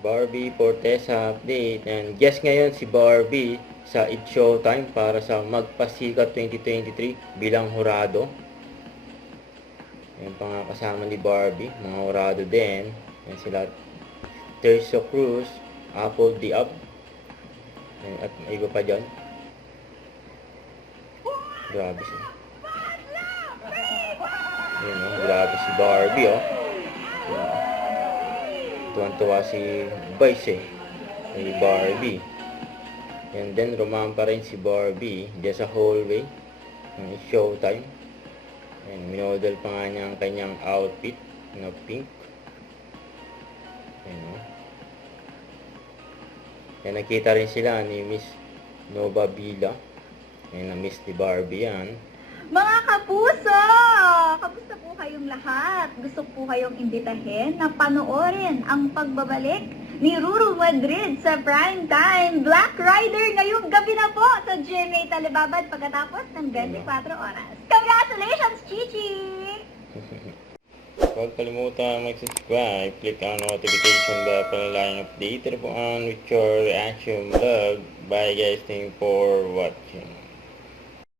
Barbie Fortesa update. And guest ngayon si Barbie sa It's Showtime para sa Magpasikat 2023 bilang hurado. Yan pa nga kasama ni Barbie, mga hurado din. Yan sila Tercio Cruz, Apple Diab, at may iba pa dyan. Grabe siya. Yan grabe si Barbie Tuwan-tuwa si Vice kay Barbie. And then rumampa rin si Barbie diyan sa hallway ng Showtime. And minodel pa nga niya ang kanyang outfit na pink. Yan, nakita rin sila ni Miss Nova Villa. Yan, na-miss ni Barbie yan. Mga kapuso! Kamusta po kayong lahat? Gusto po kayong imbitahin na panoorin ang pagbabalik ni Ruru Madrid sa prime time Black Rider ngayong gabi na po sa GMA Talibabad pagkatapos ng 24 oras. Congratulations, Chichi! Huwag kalimutan mag-subscribe, click ang notification bell para laging updated po on with your reaction vlog. Bye guys, thank you for watching.